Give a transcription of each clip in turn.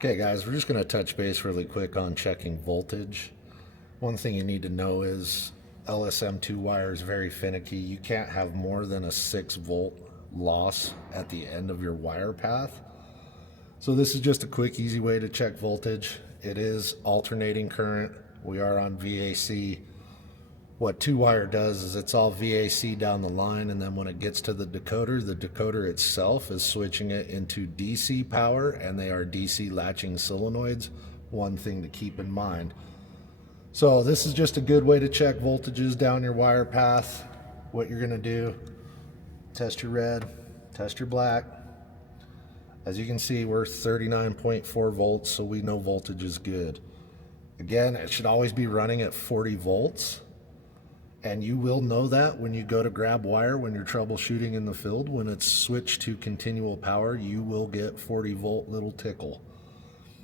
Okay guys, we're just going to touch base really quick on checking voltage. One thing you need to know is LSM2 wire is very finicky. You can't have more than a 6-volt loss at the end of your wire path. So this is just a quick, easy way to check voltage. It is alternating current. We are on VAC. What 2-wire does is it's all VAC down the line, and then when it gets to the decoder itself is switching it into DC power, and they are DC latching solenoids. One thing to keep in mind. So this is just a good way to check voltages down your wire path. What you're going to do, test your red, test your black. As you can see, we're 39.4 volts, so we know voltage is good. Again, it should always be running at 40 volts. And you will know that when you go to grab wire when you're troubleshooting in the field. When it's switched to continual power, you will get 40 volt little tickle.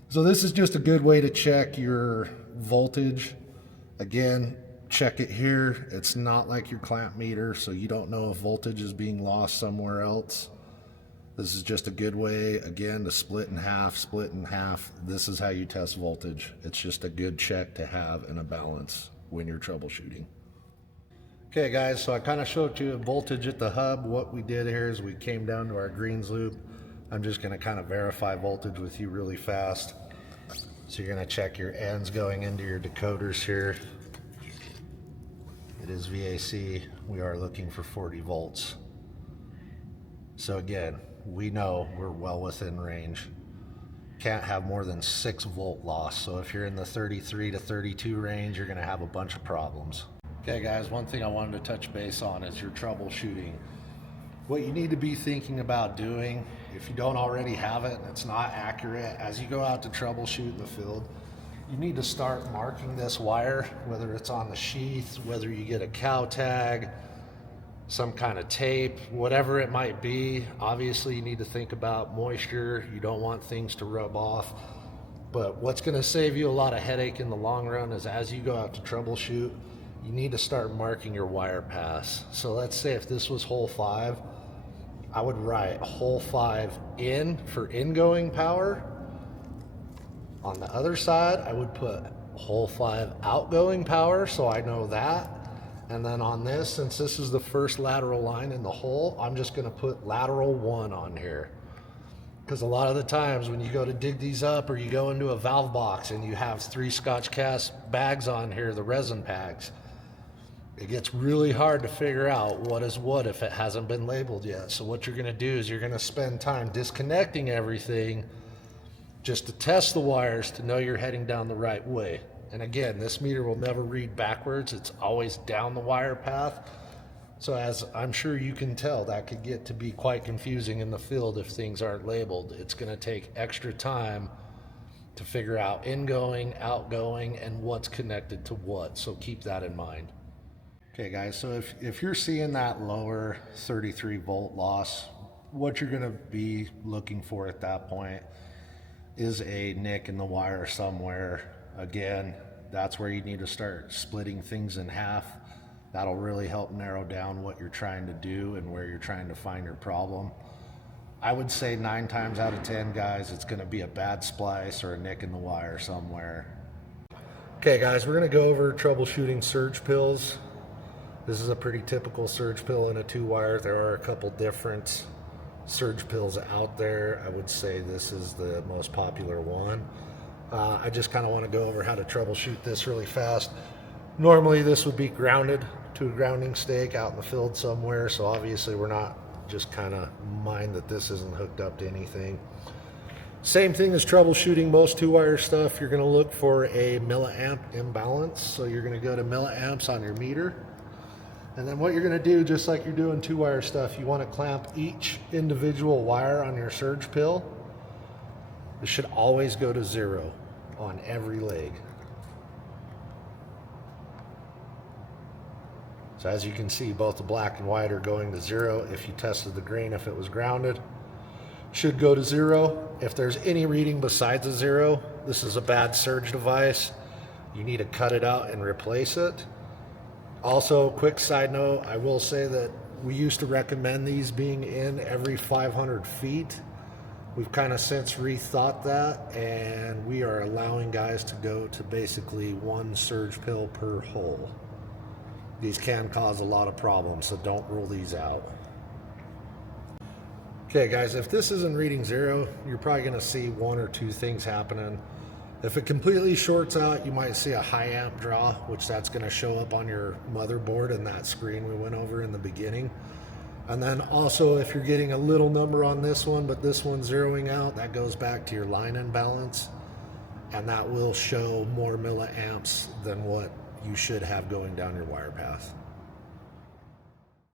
So this is just a good way to check your voltage. Again, check it here. It's not like your clamp meter, so you don't know if voltage is being lost somewhere else. This is just a good way, again, to split in half. This is how you test voltage. It's just a good check to have in a balance when you're troubleshooting. Okay guys, so I kind of showed you voltage at the hub. What we did here is we came down to our greens loop. I'm just going to kind of verify voltage with you really fast. So you're going to check your ends going into your decoders here. It is VAC. We are looking for 40 volts. So again, we know we're well within range. Can't have more than 6-volt loss. So if you're in the 33 to 32 range, you're going to have a bunch of problems. Okay guys, one thing I wanted to touch base on is your troubleshooting. What you need to be thinking about doing, if you don't already have it and it's not accurate, as you go out to troubleshoot in the field, you need to start marking this wire, whether it's on the sheath, whether you get a cow tag, some kind of tape, whatever it might be. Obviously you need to think about moisture. You don't want things to rub off. But what's going to save you a lot of headache in the long run is as you go out to troubleshoot, you need to start marking your wire paths. So let's say if this was hole 5, I would write hole 5 in for ingoing power. On the other side, I would put hole 5 outgoing power, so I know that. And then on this, since this is the first lateral line in the hole, I'm just gonna put lateral 1 on here. Because a lot of the times when you go to dig these up or you go into a valve box and you have 3 Scotch cast bags on here, the resin packs, it gets really hard to figure out what is what if it hasn't been labeled yet. So what you're going to do is you're going to spend time disconnecting everything just to test the wires to know you're heading down the right way. And again, this meter will never read backwards. It's always down the wire path. So as I'm sure you can tell, that could get to be quite confusing in the field if things aren't labeled. It's going to take extra time to figure out ingoing, outgoing, and what's connected to what. So keep that in mind. Okay guys, so if you're seeing that lower 33 volt loss, what you're gonna be looking for at that point is a nick in the wire somewhere. Again, that's where you need to start splitting things in half. That'll really help narrow down what you're trying to do and where you're trying to find your problem. I would say 9 times out of 10 guys, it's gonna be a bad splice or a nick in the wire somewhere. Okay guys, we're gonna go over troubleshooting surge pills. This is a pretty typical surge pill in a 2-wire. There are a couple different surge pills out there. I would say this is the most popular one. I just kind of want to go over how to troubleshoot this really fast. Normally this would be grounded to a grounding stake out in the field somewhere, so obviously we're not just kind of mind that this isn't hooked up to anything. Same thing as troubleshooting most 2-wire stuff. You're going to look for a milliamp imbalance, so you're going to go to milliamps on your meter. And then what you're going to do, just like you're doing 2-wire stuff, you want to clamp each individual wire on your surge pill. It should always go to 0 on every leg. So as you can see, both the black and white are going to 0. If you tested the green, if it was grounded, should go to 0. If there's any reading besides a 0, this is a bad surge device. You need to cut it out and replace it. Also, quick side note, I will say that we used to recommend these being in every 500 feet. We've kind of since rethought that, and we are allowing guys to go to basically 1 surge pill per hole. These can cause a lot of problems, so don't rule these out. Okay guys, if this isn't reading 0, you're probably going to see 1 or 2 things happening. If it completely shorts out, you might see a high amp draw, which that's going to show up on your motherboard in that screen we went over in the beginning. And then also, if you're getting a little number on this one, but this one's zeroing out, that goes back to your line imbalance, and that will show more milliamps than what you should have going down your wire path.